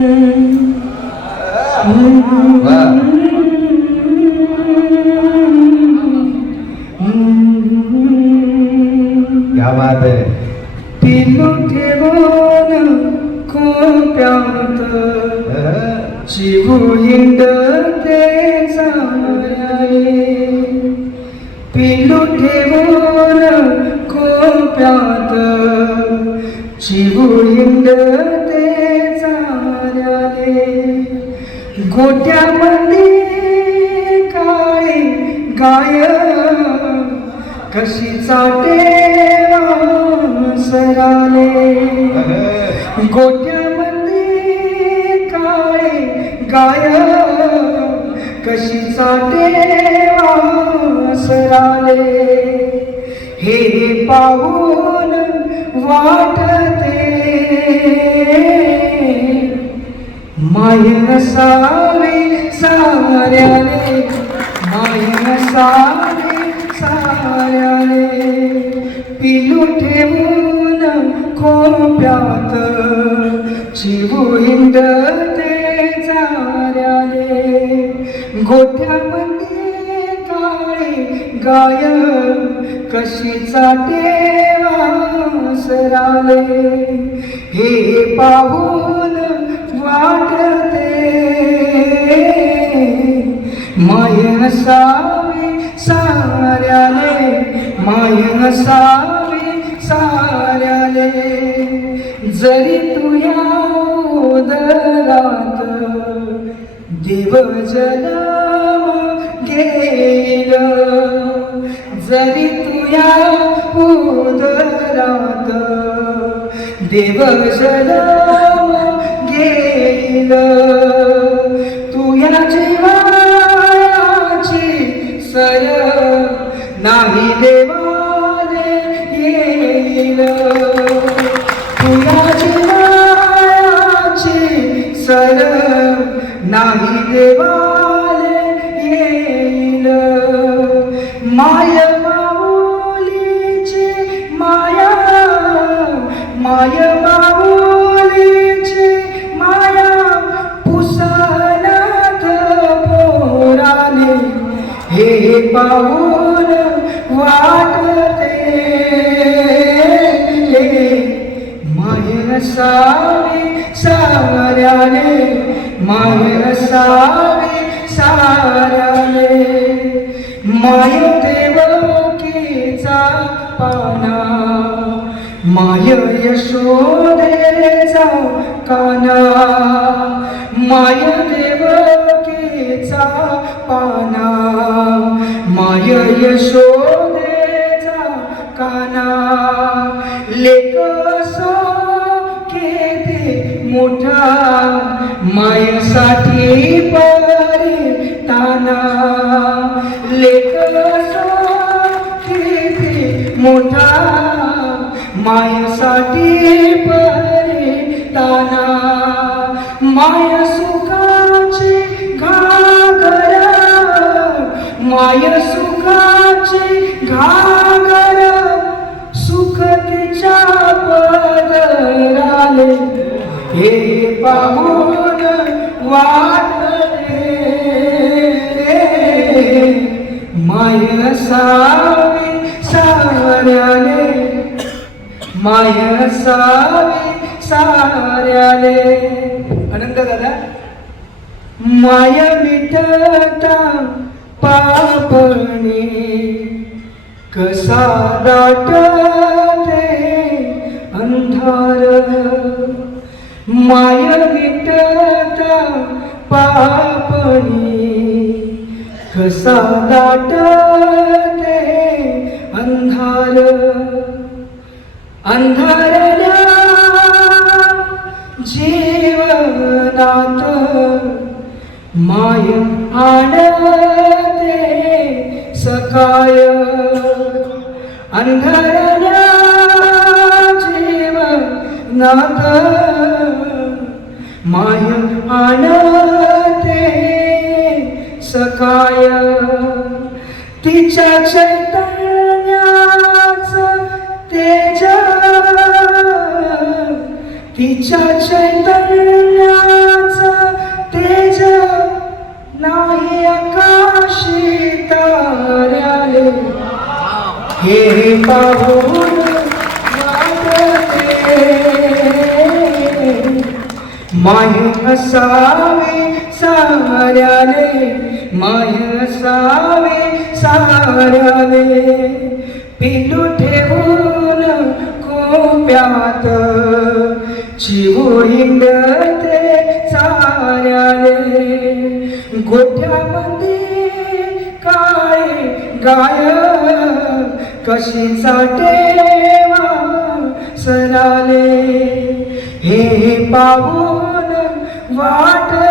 क्या बात है तीनों के पिलू ठेवून खोप्यात शिवू हिंडते जाणारे पिलू ठेवून खोप्यात शिवू हिंडते. जाणारे गोट्यामध्ये काळे गाय कशी चाटे सराले गोट्यामध्ये काळे गाय कशी चाटे सराले हे पाहून वाट माय सावे साऱ्याले माय सावे साऱ्याले. पिलू ठेवून खोप्यात चिवू हिंडते जाऱ्याले. गोठ्यामध्ये काळे गाय कशी चाटे सराले हे पाहून माय साऱ्याले माय सावे साऱ्याले. जरी तुया उदरात देव जन्म गेल जरी तुया उदरात देव जन्म गेल तुया जीवा नाही देवाने येईल तुया जीवाची सर नाही देवाने येईल माय माऊलीची माया माय माऊलीची माया पुसनाथ पोराने हे पाऊ सावे साऱ्याने माय सावे साऱ्याने माय देवकीचा पाना माय यशोदेचा काना. माय देवकीचा पाना माय यशोदेचा काना. लेकसो मोठा मायसाठी परी ताना. लेकसो किती मोठा मायसाठी परी ताना. माय सुखाची घागर माय सुखाची पाहून वाटले माय सावे साऱ्याले माय सावे साऱ्याले अनंत दादा माय मिटता पापणे कसा दाटते अंधार माय मिटता पापणी. कसा दाटते अंधार. अंधारल्या जीवनात माय आणते सकाळ. अंधारल्या जीवनात माय आणते सकाय तिच्या चैतन्याच तेज तिच्या चैतन्याच तेज नाही आकाशी ताऱ्याले हे पाहू माय असावे साऱ्याले माय असावे साऱ्याले. पिलू ठेवून कोप्यात चिवू हिंडते साऱ्याले. गोठ्यामध्ये काय गाय कशी साठे सराले हे पाहू பாட்டு